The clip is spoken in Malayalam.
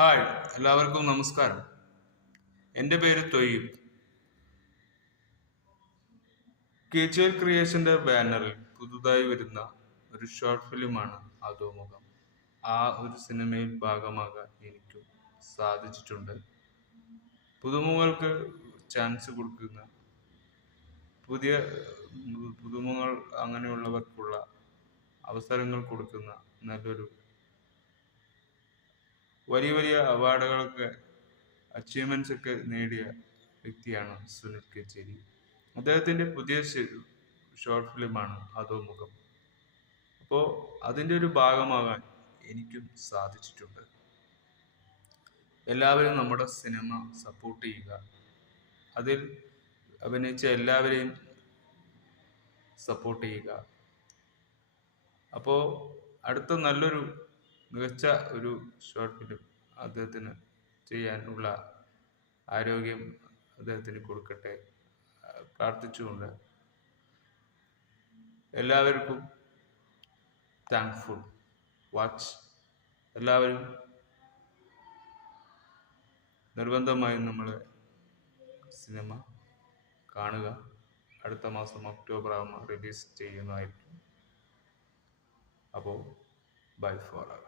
ഹായ്, എല്ലാവർക്കും നമസ്കാരം. എൻ്റെ പേര് തൊയ്യബ്. കേച്ചുവൽ ക്രിയേഷന്റെ ബാനറിൽ പുതുതായി വരുന്ന ഒരു ഷോർട്ട് ഫിലിമാണ് അധോമുഖം. ആ ഒരു സിനിമയിൽ ഭാഗമാകാൻ എനിക്കും സാധിച്ചിട്ടുണ്ട്. പുതുമുഖങ്ങൾക്ക് ചാൻസ് കൊടുക്കുന്ന പുതിയ പുതുമുഖങ്ങൾ അങ്ങനെയുള്ളവർക്കുള്ള അവസരങ്ങൾ കൊടുക്കുന്ന നല്ലൊരു വലിയ വലിയ അവാർഡുകളൊക്കെ അച്ചീവ്മെന്റ്സ് ഒക്കെ നേടിയ വ്യക്തിയാണ് സുനിൽ കേച്ചേരി. അദ്ദേഹത്തിന്റെ പുതിയ ഷോർട്ട് ഫിലിമാണ് അധോമുഖം. അപ്പോൾ അതിൻ്റെ ഒരു ഭാഗമാകാൻ എനിക്കും സാധിച്ചിട്ടുണ്ട്. എല്ലാവരും നമ്മുടെ സിനിമ സപ്പോർട്ട് ചെയ്യുക. അതിൽ അഭിനയിച്ച എല്ലാവരെയും സപ്പോർട്ട് ചെയ്യുക. അപ്പോൾ അടുത്ത നല്ലൊരു മികച്ച ഒരു ഷോർട്ട് ഫിലിം അദ്ദേഹത്തിന് ചെയ്യാനുള്ള ആരോഗ്യം അദ്ദേഹത്തിന് കൊടുക്കട്ടെ പ്രാർത്ഥിച്ചുകൊണ്ട് എല്ലാവർക്കും താങ്ക്ഫുൾ വാച്ച്. എല്ലാവരും നിർബന്ധമായും നമ്മൾ സിനിമ കാണുക. അടുത്ത മാസം ഒക്ടോബർ ആകുമ്പോൾ റിലീസ് ചെയ്യുന്നതായിരിക്കും. അപ്പോൾ ബൈ ഫോർ അവർ.